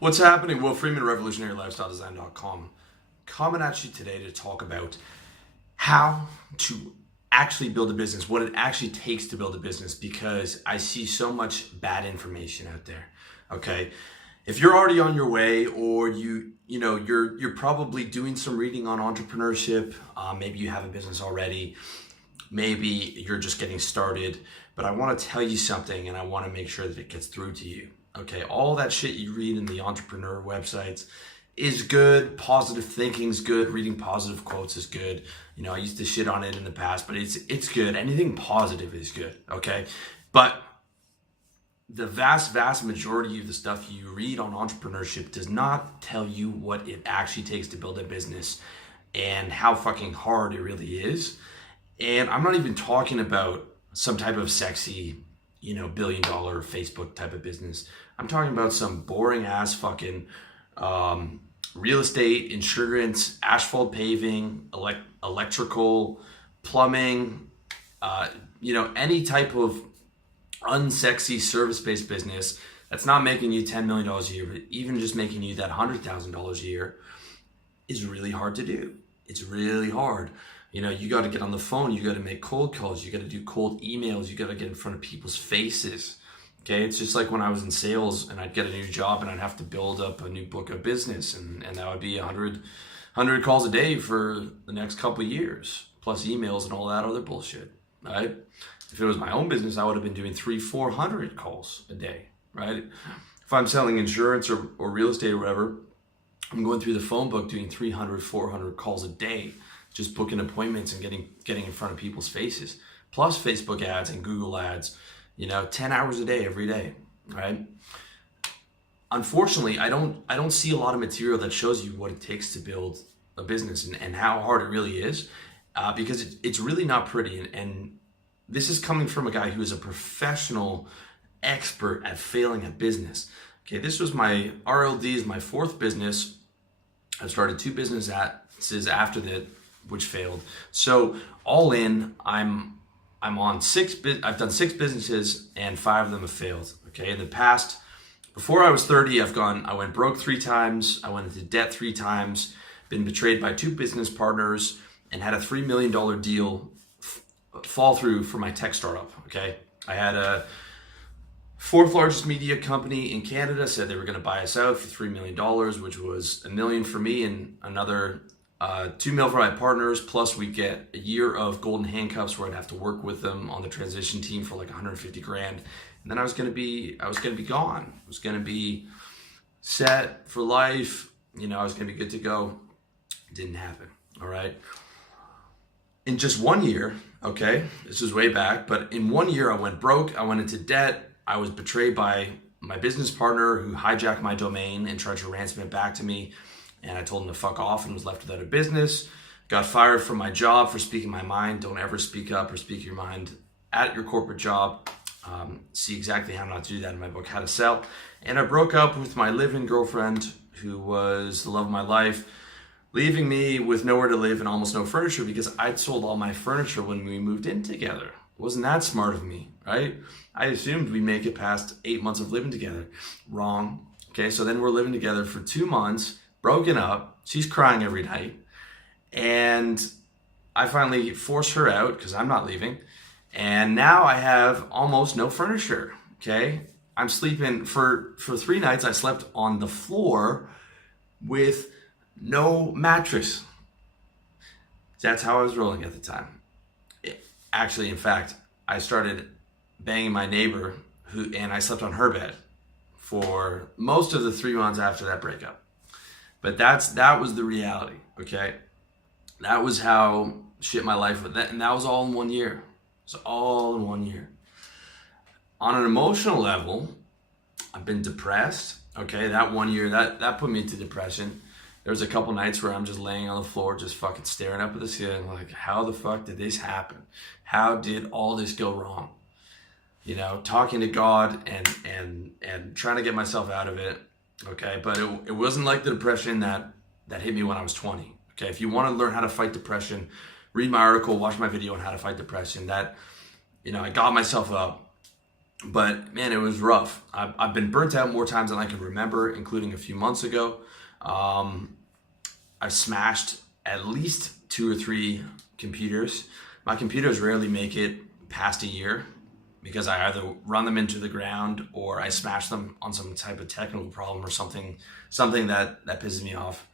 What's happening? Will Freeman, RevolutionaryLifestyleDesign.com, coming at you today to talk about how to actually build a business, what it actually takes to build a business, because I see so much bad information out there. Okay, if you're already on your way, or you're probably doing some reading on entrepreneurship. Maybe you have a business already. Maybe you're just getting started. But I want to tell you something, and I want to make sure that it gets through to you. Okay, all that shit you read in the entrepreneur websites is good. Positive thinking is good. Reading positive quotes is good. I used to shit on it in the past, but it's good. Anything positive is good. Okay, but the vast majority of the stuff you read on entrepreneurship does not tell you what it actually takes to build a business and how fucking hard it really is. And I'm not even talking about some type of sexy, billion-dollar Facebook type of business. I'm talking about some boring ass fucking real estate, insurance, asphalt paving, electrical, plumbing, any type of unsexy service-based business that's not making you $10 million a year, but even just making you that $100,000 a year is really hard to do. It's really hard. You got to get on the phone. You got to make cold calls. You got to do cold emails. You got to get in front of people's faces. Okay, it's just like when I was in sales and I'd get a new job and I'd have to build up a new book of business, and that would be 100 calls a day for the next couple of years, plus emails and all that other bullshit, right? If it was my own business, I would have been doing 300-400 calls a day, right? If I'm selling insurance or real estate or whatever, I'm going through the phone book doing 300-400 calls a day, just booking appointments and getting in front of people's faces, plus Facebook ads and Google ads, 10 hours a day, every day, right? Unfortunately, I don't see a lot of material that shows you what it takes to build a business and how hard it really is, because it's really not pretty. And this is coming from a guy who is a professional expert at failing at business. Okay, this was my RLD is my fourth business. I started two businesses after that, which failed. So all in, I'm on I've done 6 businesses and 5 of them have failed. Okay, in the past, before I was 30, I went broke 3 times. I went into debt 3 times, been betrayed by 2 business partners, and had a $3 million deal fall through for my tech startup. Okay, I had a 4th largest media company in Canada said they were going to buy us out for $3 million, which was $1 million for me and another $2 million for my partners. Plus we get a year of golden handcuffs where I'd have to work with them on the transition team for like 150 grand. And then I was going to be gone. I was going to be set for life. I was going to be good to go. It didn't happen. All right. In just 1 year, okay, this was way back, but in 1 year I went broke. I went into debt. I was betrayed by my business partner who hijacked my domain and tried to ransom it back to me. And I told him to fuck off and was left without a business. Got fired from my job for speaking my mind. Don't ever speak up or speak your mind at your corporate job. See exactly how not to do that in my book, How to Sell. And I broke up with my live-in girlfriend, who was the love of my life, leaving me with nowhere to live and almost no furniture because I'd sold all my furniture when we moved in together. Wasn't that smart of me, right? I assumed we'd make it past 8 months of living together. Wrong. Okay, so then we're living together for 2 months, broken up. She's crying every night. And I finally forced her out because I'm not leaving. And now I have almost no furniture, okay? I'm sleeping, for 3 nights, I slept on the floor with no mattress. That's how I was rolling at the time. Actually, in fact, I started banging my neighbor, and I slept on her bed for most of the 3 months after that breakup. But that was the reality, okay? That was how shit my life was. And that was all in 1 year. It's all in 1 year. On an emotional level, I've been depressed, okay? That 1 year, that put me into depression. There was a couple nights where I'm just laying on the floor, just fucking staring up at the ceiling, like, how the fuck did this happen? How did all this go wrong? Talking to God and trying to get myself out of it, okay? But it wasn't like the depression that hit me when I was 20, okay? If you want to learn how to fight depression, read my article, watch my video on how to fight depression. I got myself up But man, it was rough. I've been burnt out more times than I can remember, including a few months ago. I've smashed at least 2 or 3 computers. My computers rarely make it past a year because I either run them into the ground or I smash them on some type of technical problem or something that pisses me off.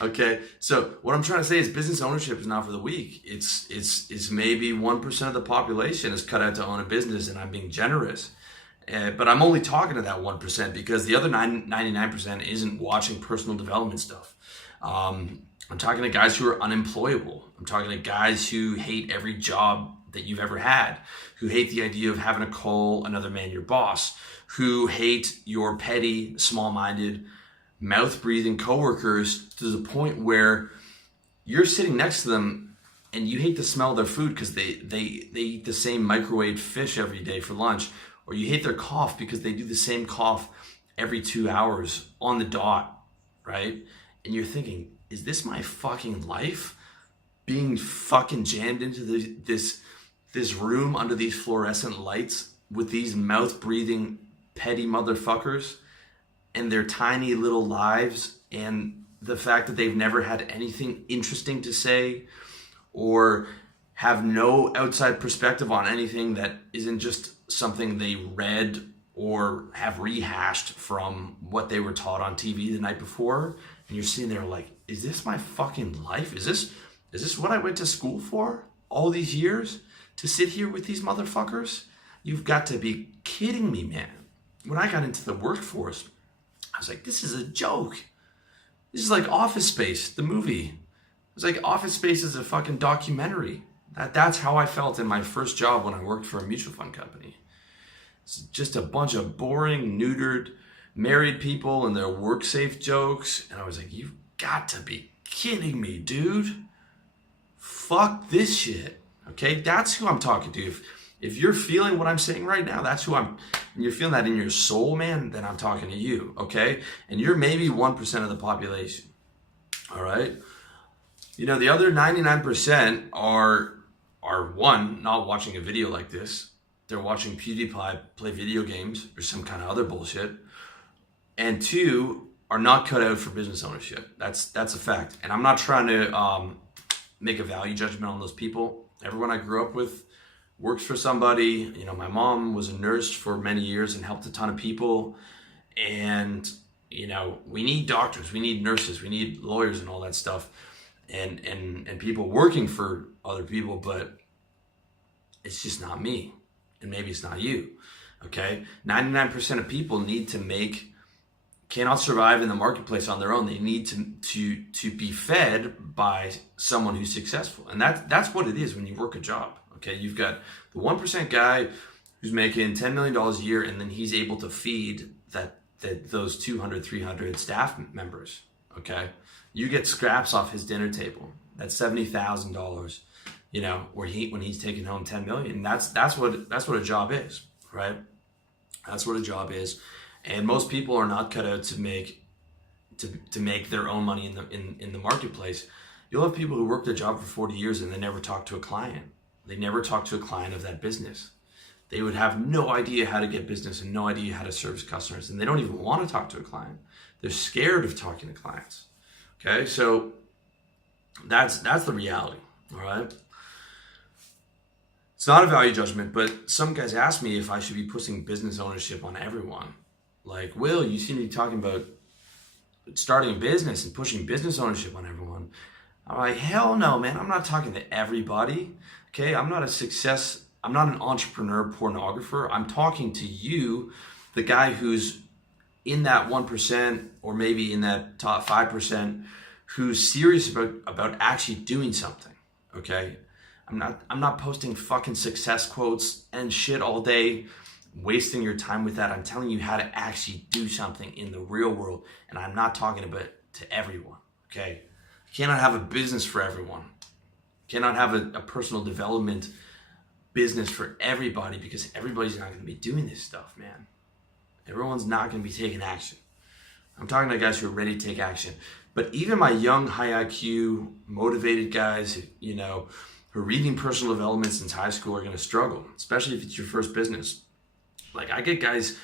Okay, so what I'm trying to say is business ownership is not for the weak. It's maybe 1% of the population is cut out to own a business, and I'm being generous. But I'm only talking to that 1% because the other 99% isn't watching personal development stuff. I'm talking to guys who are unemployable. I'm talking to guys who hate every job that you've ever had, who hate the idea of having to call another man your boss, who hate your petty, small-minded, mouth-breathing coworkers to the point where you're sitting next to them and you hate the smell of their food because they eat the same microwaved fish every day for lunch, or you hate their cough because they do the same cough every 2 hours on the dot, right? And you're thinking, is this my fucking life? Being fucking jammed into this room under these fluorescent lights with these mouth-breathing petty motherfuckers and their tiny little lives, and the fact that they've never had anything interesting to say or have no outside perspective on anything that isn't just something they read or have rehashed from what they were taught on TV the night before. And you're sitting there like, is this my fucking life? Is this what I went to school for all these years? To sit here with these motherfuckers? You've got to be kidding me, man. When I got into the workforce, I was like, this is a joke. This is like Office Space, the movie. It was like Office Space is a fucking documentary. That's how I felt in my first job when I worked for a mutual fund company. It's just a bunch of boring, neutered, married people and their work safe jokes. And I was like, you've got to be kidding me, dude. Fuck this shit. Okay, that's who I'm talking to. If you're feeling what I'm saying right now, that's who and you're feeling that in your soul, man, then I'm talking to you, okay? And you're maybe 1% of the population, all right? You know, the other 99% are one, not watching a video like this. They're watching PewDiePie play video games or some kind of other bullshit. And 2, are not cut out for business ownership. That's a fact. And I'm not trying to make a value judgment on those people. Everyone I grew up with works for somebody. You know, my mom was a nurse for many years and helped a ton of people. And, you know, we need doctors, we need nurses, we need lawyers and all that stuff. And people working for other people, but it's just not me. And maybe it's not you, okay? 99% of people cannot survive in the marketplace on their own. They need to be fed by someone who's successful. And that's what it is when you work a job, okay? You've got the 1% guy who's making $10 million a year, and then he's able to feed those 200, 300 staff members, okay? You get scraps off his dinner table. That's $70,000, you know, when he's taking home 10 million. That's what a job is, right? That's what a job is. And most people are not cut out to make their own money in the marketplace. You'll have people who work their job for 40 years and they never talk to a client. They never talk to a client of that business. They would have no idea how to get business and no idea how to service customers. And they don't even want to talk to a client. They're scared of talking to clients. Okay, so that's the reality, all right? It's not a value judgment, but some guys ask me if I should be pushing business ownership on everyone. Like, Will, you seem to be talking about starting a business and pushing business ownership on everyone. I'm like, hell no, man. I'm not talking to everybody. Okay, I'm not an entrepreneur pornographer. I'm talking to you, the guy who's in that 1% or maybe in that top 5% who's serious about actually doing something. Okay? I'm not posting fucking success quotes and shit all day, wasting your time with that. I'm telling you how to actually do something in the real world, and I'm not talking about to everyone, okay? You cannot have a business for everyone. You cannot have a personal development business for everybody because everybody's not going to be doing this stuff, man. Everyone's not going to be taking action. I'm talking to guys who are ready to take action. But even my young, high IQ, motivated guys, you know, who are reading personal development since high school are going to struggle, especially if it's your first business. Like, I get guys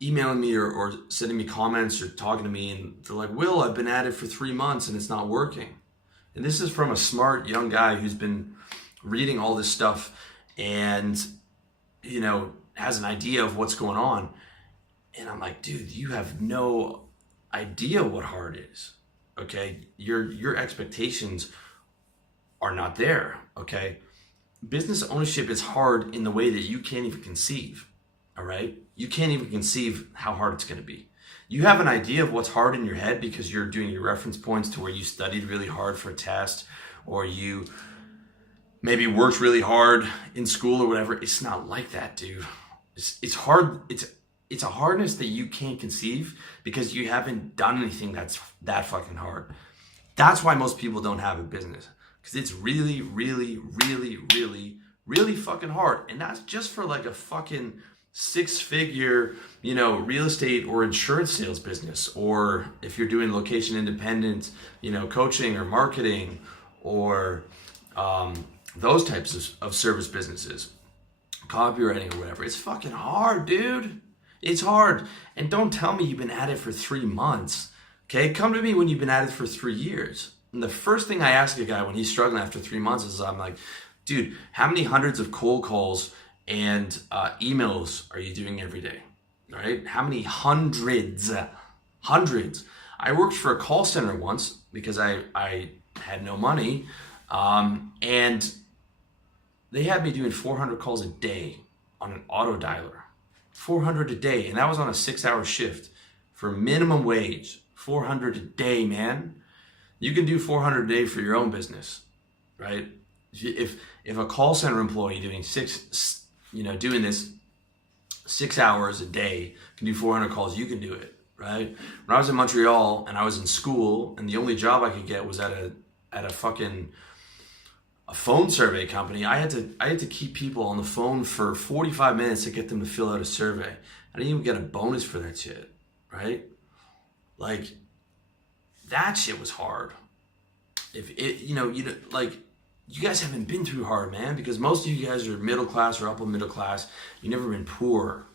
emailing me or sending me comments or talking to me, and they're like, Will, I've been at it for 3 months and it's not working. And this is from a smart young guy who's been reading all this stuff and, has an idea of what's going on. And I'm like, dude, you have no idea what hard is. Okay. Your expectations are not there. Okay. Business ownership is hard in the way that you can't even conceive. All right. You can't even conceive how hard it's going to be. You have an idea of what's hard in your head because you're doing your reference points to where you studied really hard for a test, or you maybe worked really hard in school or whatever. It's not like that, dude. It's hard. It's a hardness that you can't conceive because you haven't done anything that's that fucking hard. That's why most people don't have a business, because it's really, really, really, really, really fucking hard. And that's just for like a fucking 6-figure, real estate or insurance sales business, or if you're doing location independent, coaching or marketing, or those types of service businesses, copywriting or whatever. It's fucking hard, dude. It's hard. And don't tell me you've been at it for 3 months. Okay, come to me when you've been at it for 3 years. And the first thing I ask a guy when he's struggling after 3 months is, I'm like, dude, how many hundreds of cold calls and emails are you doing every day? All right, how many hundreds? I worked for a call center once because I had no money, and they had me doing 400 calls a day on an auto dialer. 400 a day, and that was on a 6-hour shift for minimum wage. 400 a day, man. You can do 400 a day for your own business, right? If a call center employee doing this 6 hours a day can do 400 calls, you can do it, right? When I was in Montreal and I was in school, and the only job I could get was at a fucking phone survey company, I had to keep people on the phone for 45 minutes to get them to fill out a survey. I didn't even get a bonus for that shit, right? Like, that shit was hard. If it, like, you guys haven't been through hard, man, because most of you guys are middle class or upper middle class. You've never been poor.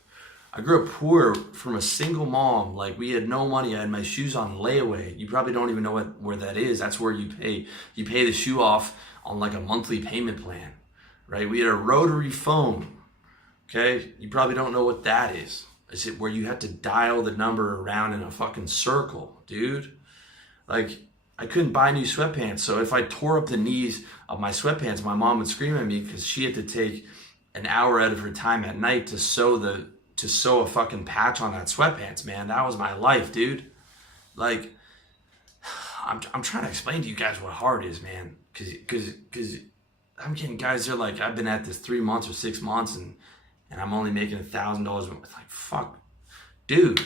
I grew up poor from a single mom. Like, we had no money. I had my shoes on layaway. You probably don't even know where that is. That's where you pay the shoe off on like a monthly payment plan, right? We had a rotary phone, okay? You probably don't know what that is. Is it where you had to dial the number around in a fucking circle, dude? Like, I couldn't buy new sweatpants, so if I tore up the knees of my sweatpants, my mom would scream at me because she had to take an hour out of her time at night to sew a fucking patch on that sweatpants, man. That was my life, dude. Like, I'm trying to explain to you guys what hard is, man. Because I'm getting guys, they're like, I've been at this 3 months or 6 months and I'm only making $1,000. It's like, fuck, dude.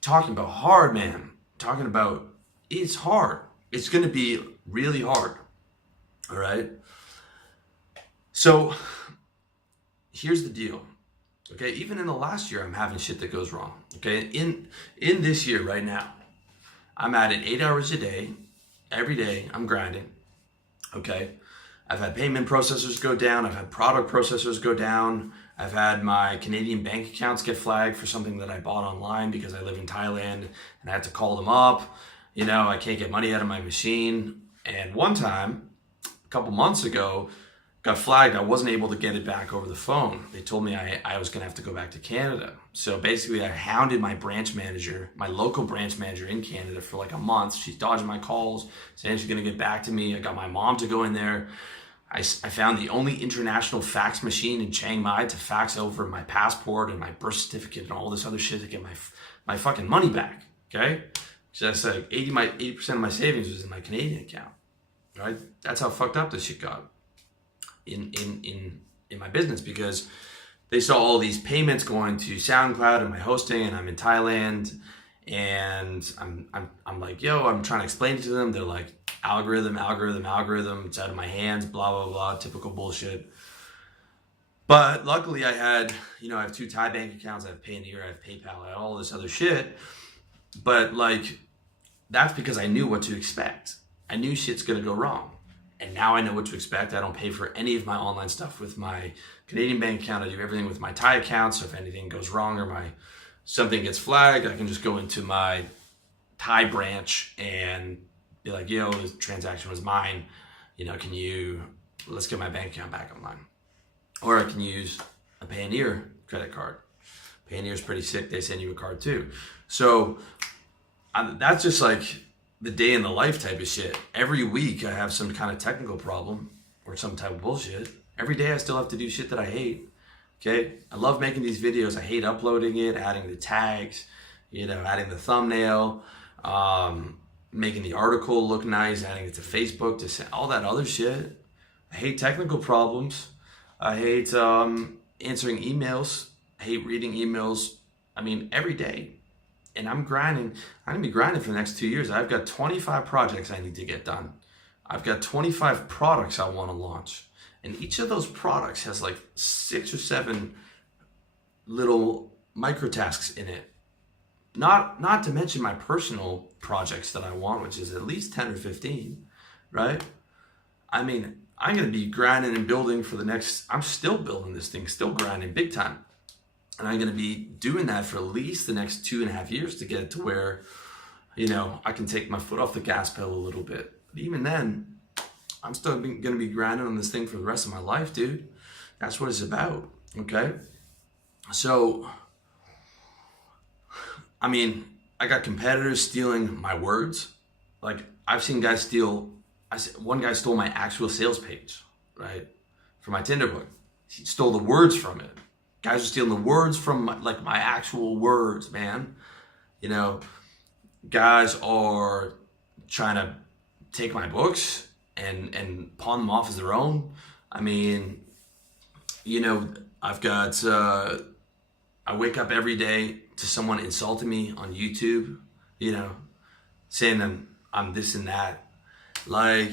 Talking about hard, man. Talking about, it's hard. It's going to be really hard. All right. So here's the deal. Okay. Even in the last year, I'm having shit that goes wrong. Okay. In this year right now, I'm at it 8 hours a day. Every day I'm grinding. Okay. I've had payment processors go down. I've had product processors go down. I've had my Canadian bank accounts get flagged for something that I bought online because I live in Thailand and I had to call them up. I can't get money out of my machine. And one time, a couple months ago, got flagged. I wasn't able to get it back over the phone. They told me I was going to have to go back to Canada. So basically I hounded my branch manager, my local branch manager in Canada, for like a month. She's dodging my calls, saying she's going to get back to me. I got my mom to go in there. I found the only international fax machine in Chiang Mai to fax over my passport and my birth certificate and all this other shit to get my fucking money back. Okay? So that's like 80% of my savings was in my Canadian account. Right? That's how fucked up this shit got in my business, because they saw all these payments going to SoundCloud and my hosting, and I'm in Thailand, and I'm like, yo, I'm trying to explain it to them. They're like, algorithm, it's out of my hands, blah, blah, blah, typical bullshit. But luckily I had, I have 2 Thai bank accounts, I have Payoneer, I have PayPal, I have all this other shit. But like, that's because I knew what to expect. I knew shit's gonna go wrong. And now I know what to expect. I don't pay for any of my online stuff with my Canadian bank account. I do everything with my Thai account. So if anything goes wrong or something gets flagged, I can just go into my Thai branch and be like, yo, this transaction was mine. Let's get my bank account back online. Or I can use a Payoneer credit card. Payoneer's pretty sick. They send you a card too. So that's just like the day in the life type of shit. Every week I have some kind of technical problem or some type of bullshit. Every day I still have to do shit that I hate. Okay. I love making these videos. I hate uploading it, adding the tags, adding the thumbnail, making the article look nice, adding it to Facebook, to send all that other shit. I hate technical problems. I hate answering emails. I hate reading emails. I mean, every day. And I'm grinding. I'm going to be grinding for the next 2 years. I've got 25 projects I need to get done. I've got 25 products I want to launch. And each of those products has like 6 or 7 little micro tasks in it. Not to mention my personal projects that I want, which is at least 10 or 15, right? I mean, I'm going to be grinding and building I'm still building this thing, still grinding big time. And I'm going to be doing that for at least the next 2.5 years to get it to where, I can take my foot off the gas pedal a little bit. But even then, I'm still going to be grinding on this thing for the rest of my life, dude. That's what it's about, okay? So, I mean, I got competitors stealing my words. Like, I've seen guys one guy stole my actual sales page, right? For my Tinder book. He stole the words from it. Guys are stealing the words from my actual words, man. Guys are trying to take my books and pawn them off as their own. I mean, I've got, I wake up every day to someone insulting me on YouTube, saying that I'm this and that. Like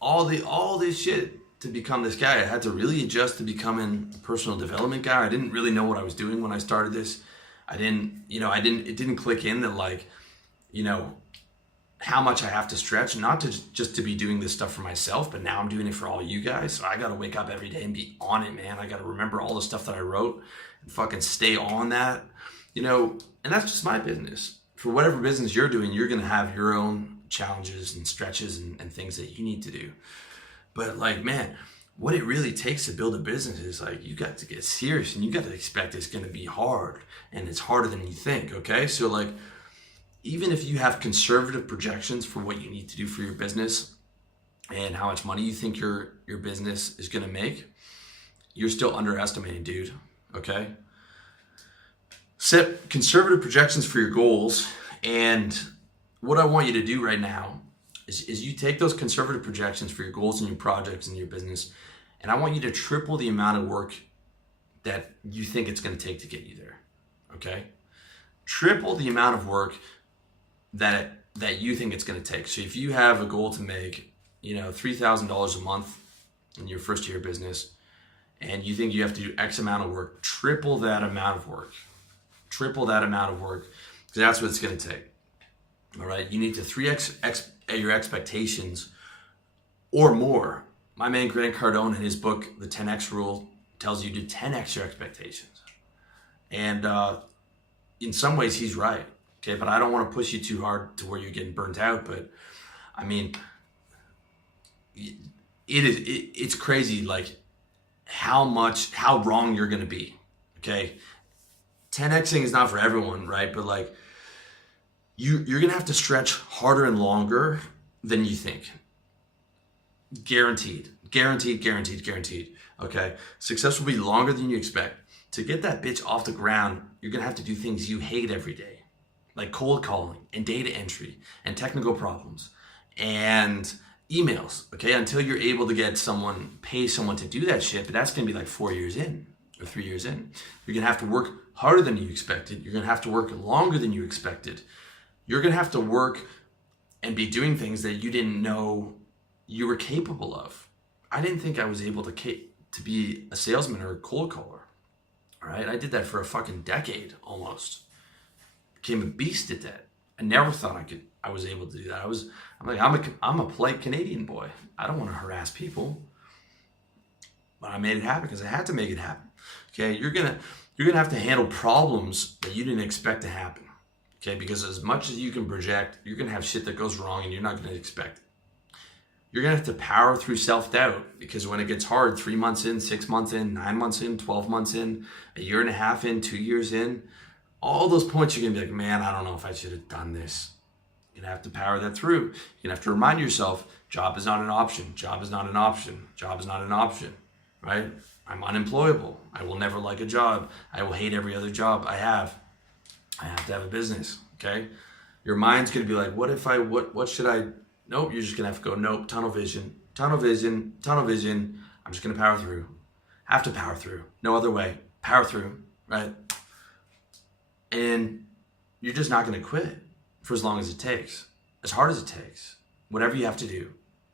all this shit to become this guy. I had to really adjust to becoming a personal development guy. I didn't really know what I was doing when I started this. It didn't click in that how much I have to stretch, not just to be doing this stuff for myself, but now I'm doing it for all you guys. So I got to wake up every day and be on it, man. I got to remember all the stuff that I wrote and fucking stay on that, and that's just my business. For whatever business you're doing, you're going to have your own challenges and stretches and things that you need to do. But man, what it really takes to build a business is you got to get serious and you got to expect it's going to be hard, and it's harder than you think. Okay. So even if you have conservative projections for what you need to do for your business and how much money you think your business is going to make, you're still underestimating, dude. Okay. Set conservative projections for your goals. And what I want you to do right now is you take those conservative projections for your goals and your projects and your business, and I want you to triple the amount of work that you think it's going to take to get you there. Okay? Triple the amount of work that you think it's going to take. So if you have a goal to make, $3,000 a month in your first year of business, and you think you have to do X amount of work, triple that amount of work. Triple that amount of work, because that's what it's going to take. All right? You need to 3x your expectations or more. My man Grant Cardone in his book, The 10X Rule, tells you to 10x your expectations. And in some ways, he's right. Okay, but I don't want to push you too hard to where you're getting burnt out. But I mean, it's crazy, how wrong you're going to be. Okay, 10xing is not for everyone, right? But you're going to have to stretch harder and longer than you think. Guaranteed. Okay, success will be longer than you expect. To get that bitch off the ground, you're going to have to do things you hate every day, like cold calling and data entry and technical problems and emails. Okay, until you're able to pay someone to do that shit. But that's going to be 4 years in or 3 years in. You're going to have to work harder than you expected. You're going to have to work longer than you expected. You're going to have to work and be doing things that you didn't know you were capable of. I didn't think I was able to be a salesman or a cold caller. All right, I did that for a fucking decade almost. Became a beast at that. I never thought I was able to do that. I'm a polite Canadian boy. I don't want to harass people, but I made it happen because I had to make it happen. Okay, you're gonna have to handle problems that you didn't expect to happen. Okay, because as much as you can project, you're gonna have shit that goes wrong and you're not gonna expect it. You're gonna have to power through self-doubt, because when it gets hard, 3 months in, 6 months in, 9 months in, 12 months in, a year and a half in, 2 years in, all those points you're gonna be like, man, I don't know if I should have done this. You're gonna have to power that through. You're gonna have to remind yourself, job is not an option. Job is not an option. Job is not an option, right? I'm unemployable. I will never like a job. I will hate every other job I have. I have to have a business, okay? Your mind's gonna be like, what should I, nope, you're just gonna have to go, nope, tunnel vision, tunnel vision, tunnel vision. I'm just gonna power through. Have to power through. No other way. Power through, right? And you're just not gonna quit for as long as it takes, as hard as it takes, whatever you have to do.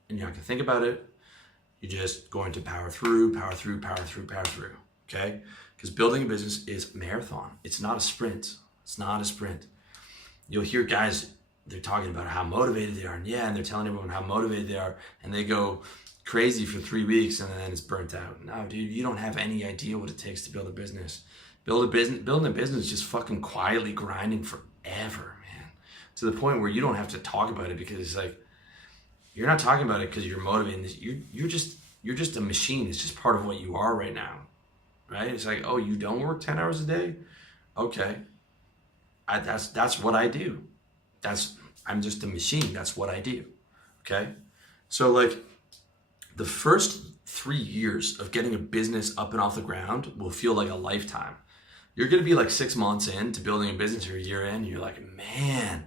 And you're not gonna think about it. You're just going to power through, power through, power through, power through, okay? Because building a business is a marathon. It's not a sprint. It's not a sprint. You'll hear guys, they're talking about how motivated they are. And yeah, and they're telling everyone how motivated they are. And they go crazy for 3 weeks and then it's burnt out. No, dude, you don't have any idea what it takes to build a business. Building a business is just fucking quietly grinding forever, man. To the point where you don't have to talk about it, because it's like, you're not talking about it because you're motivated. You're just a machine. It's just part of what you are right now, right? It's like, oh, you don't work 10 hours a day? Okay. That's what I do. I'm just a machine. That's what I do. Okay. So like the first 3 years of getting a business up and off the ground will feel like a lifetime. You're going to be like 6 months into building a business, or a year in. You're like, man,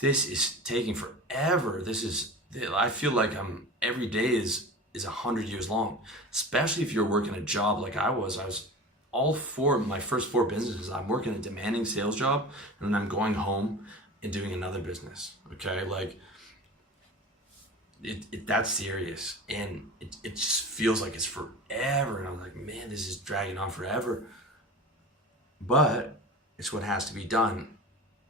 this is taking forever. I feel like every day is 100 years long, especially if you're working a job like I was. My first 4 businesses, I'm working a demanding sales job, and then I'm going home and doing another business. Okay. Like that's serious. And it just feels like it's forever. And I'm like, man, this is dragging on forever, but it's what has to be done.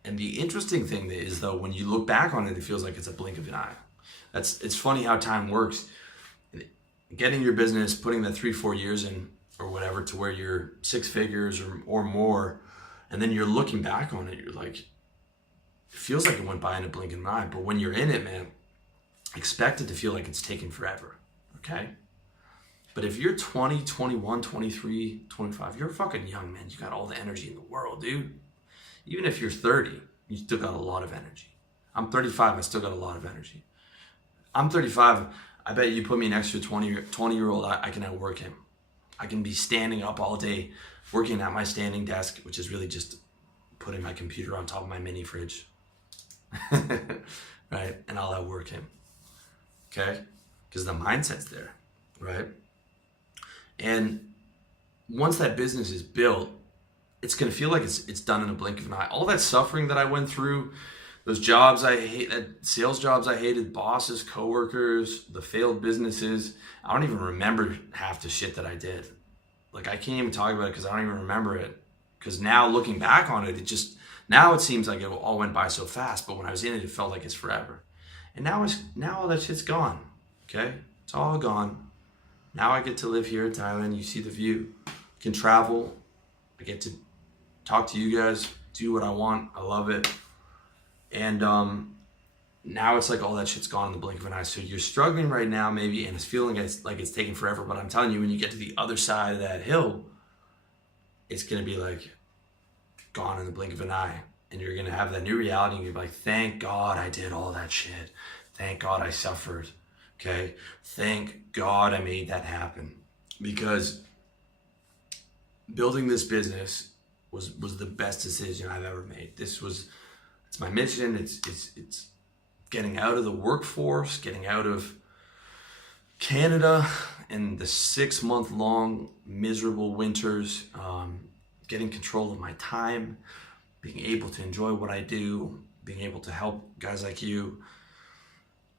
And the interesting thing is, though, when you look back on it, it feels like it's a blink of an eye. It's funny how time works. Getting your business, putting that 3-4 years in, or whatever, to where you're 6 figures or more, and then you're looking back on it, you're like, it feels like it went by in a blink of an eye. But when you're in it, man, expect it to feel like it's taken forever, okay? But if you're 20, 21, 23, 25, you're fucking young, man. You got all the energy in the world, dude. Even if you're 30, you still got a lot of energy. I'm 35, I still got a lot of energy. I'm 35, I bet you put me next to a 20-year-old, I can outwork him. I can be standing up all day, working at my standing desk, which is really just putting my computer on top of my mini fridge. Right? And I'll outwork him. Okay? Because the mindset's there, right? And once that business is built, it's going to feel like it's done in a blink of an eye. All that suffering that I went through, those jobs I hate, that sales jobs I hated, bosses, coworkers, the failed businesses, I don't even remember half the shit that I did. Like, I can't even talk about it because I don't even remember it. Because now looking back on it, now it seems like it all went by so fast, but when I was in it, it felt like it's forever. And now all that shit's gone, okay? It's all gone. Now I get to live here in Thailand. You see the view. I can travel. I get to talk to you guys, do what I want. I love it. And now it's like all that shit's gone in the blink of an eye. So you're struggling right now maybe, and it's feeling like it's taking forever. But I'm telling you, when you get to the other side of that hill, it's going to be like gone in the blink of an eye. And you're going to have that new reality. And you're like, thank God I did all that shit. Thank God I suffered. Okay? Thank God I made that happen. Because building this business was the best decision I've ever made. It's my mission. It's getting out of the workforce, getting out of Canada and the 6-month-long miserable winters, getting control of my time, being able to enjoy what I do, being able to help guys like you.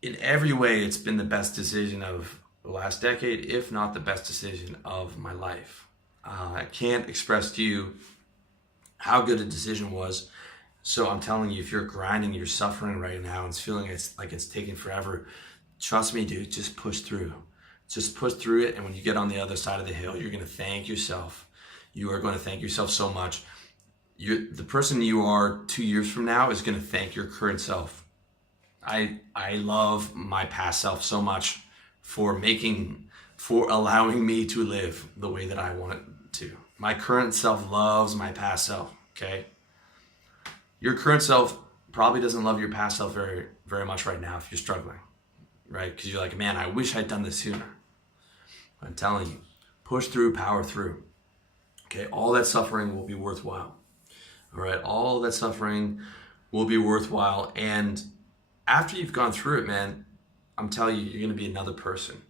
In every way, it's been the best decision of the last decade, if not the best decision of my life. I can't express to you how good a decision was. So I'm telling you, if you're grinding, you're suffering right now, and it's feeling like it's taking forever, trust me, dude, just push through. Just push through it, and when you get on the other side of the hill, you're going to thank yourself. You are going to thank yourself so much. The person you are 2 years from now is going to thank your current self. I love my past self so much for allowing me to live the way that I want it to. My current self loves my past self, okay? Your current self probably doesn't love your past self very, very much right now if you're struggling, right? Because you're like, man, I wish I'd done this sooner. I'm telling you, push through, power through. Okay, all that suffering will be worthwhile. All right, all that suffering will be worthwhile. And after you've gone through it, man, I'm telling you, you're going to be another person.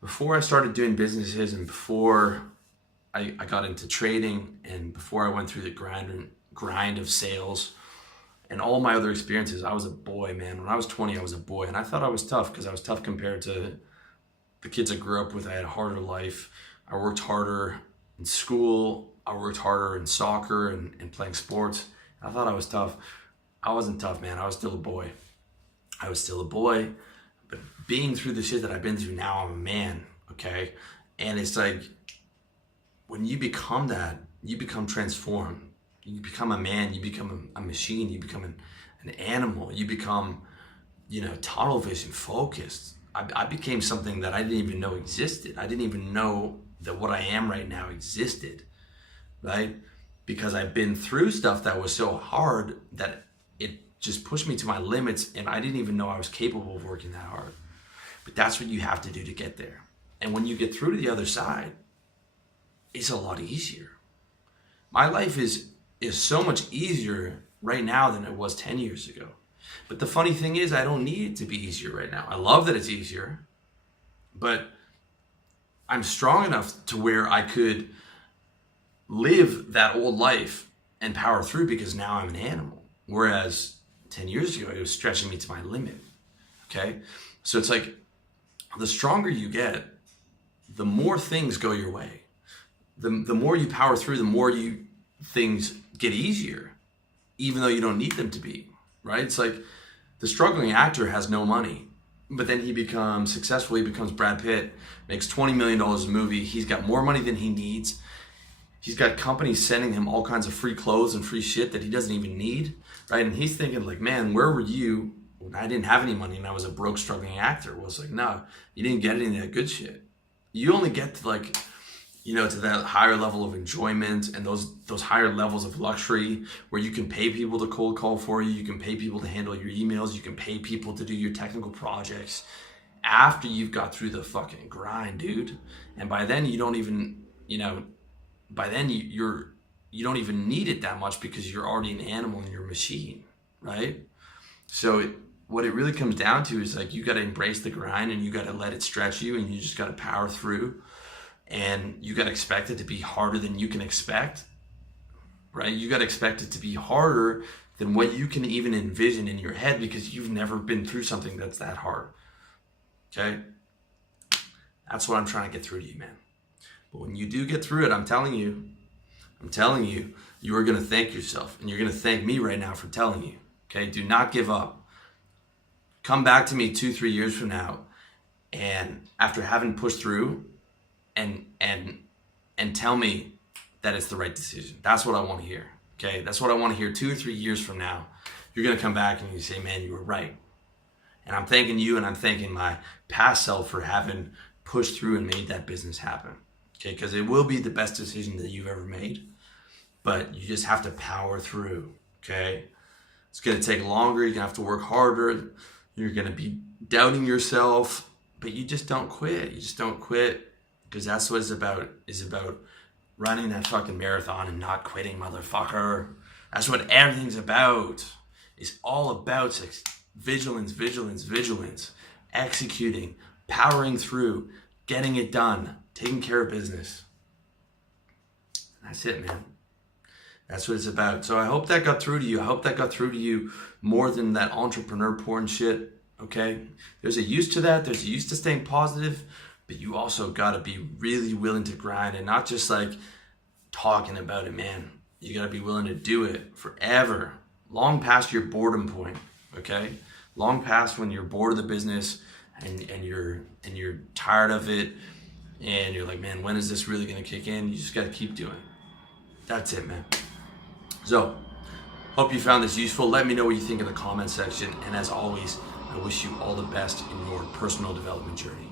Before I started doing businesses, and before I got into trading, and before I went through the grind of sales and all my other experiences, I was a boy, man. When I was 20, I was a boy, and I thought I was tough because I was tough compared to the kids I grew up with. I had a harder life. I worked harder in school. I worked harder in soccer and playing sports. I thought I was tough. I wasn't tough, man. I was still a boy. I was still a boy. But being through the shit that I've been through, now I'm a man, okay? And it's like, when you become that, you become transformed. You become a man, you become a machine, you become an animal, you become, tunnel vision focused. I became something that I didn't even know existed. I didn't even know that what I am right now existed, right? Because I've been through stuff that was so hard that it just pushed me to my limits, and I didn't even know I was capable of working that hard. But that's what you have to do to get there. And when you get through to the other side, it's a lot easier. My life is so much easier right now than it was 10 years ago. But the funny thing is, I don't need it to be easier right now. I love that it's easier, but I'm strong enough to where I could live that old life and power through, because now I'm an animal. Whereas 10 years ago, it was stretching me to my limit, okay? So it's like, the stronger you get, the more things go your way. The more you power through, the more things get easier, even though you don't need them to be, right? It's like the struggling actor has no money, but then he becomes successful. He becomes Brad Pitt, makes $20 million a movie. He's got more money than he needs. He's got companies sending him all kinds of free clothes and free shit that he doesn't even need, right? And he's thinking like, man, where were you when I didn't have any money and I was a broke, struggling actor? Well, it's like, no, you didn't get any of that good shit. You only get to to that higher level of enjoyment and those higher levels of luxury where you can pay people to cold call for you. You can pay people to handle your emails. You can pay people to do your technical projects after you've got through the fucking grind, dude. And by then you don't even, you don't even need it that much, because you're already an animal and you're a machine, right? So what it really comes down to is like, you got to embrace the grind, and you got to let it stretch you, and you just got to power through. And you got to expect it to be harder than you can expect, right? You got to expect it to be harder than what you can even envision in your head, because you've never been through something that's that hard, okay? That's what I'm trying to get through to you, man. But when you do get through it, I'm telling you, you are going to thank yourself, and you're going to thank me right now for telling you, okay? Do not give up. Come back to me 2-3 years from now, and after having pushed through, and tell me that it's the right decision. That's what I want to hear, okay? That's what I want to hear 2 or 3 years from now. You're going to come back and you say, man, you were right. And I'm thanking you, and I'm thanking my past self for having pushed through and made that business happen, okay? Because it will be the best decision that you've ever made, but you just have to power through, okay? It's going to take longer. You're going to have to work harder. You're going to be doubting yourself, but you just don't quit. You just don't quit. Because that's what it's about, is about running that fucking marathon and not quitting, motherfucker. That's what everything's about. It's all about vigilance, executing, powering through, getting it done, taking care of business. That's it, man. That's what it's about. So I hope that got through to you. I hope that got through to you more than that entrepreneur porn shit, okay? There's a use to that. There's a use to staying positive. But you also got to be really willing to grind, and not just like talking about it, man. You got to be willing to do it forever, long past your boredom point, okay? Long past when you're bored of the business and you're tired of it and you're like, man, when is this really going to kick in? You just got to keep doing it. That's it, man. So, hope you found this useful. Let me know what you think in the comment section. And as always, I wish you all the best in your personal development journey.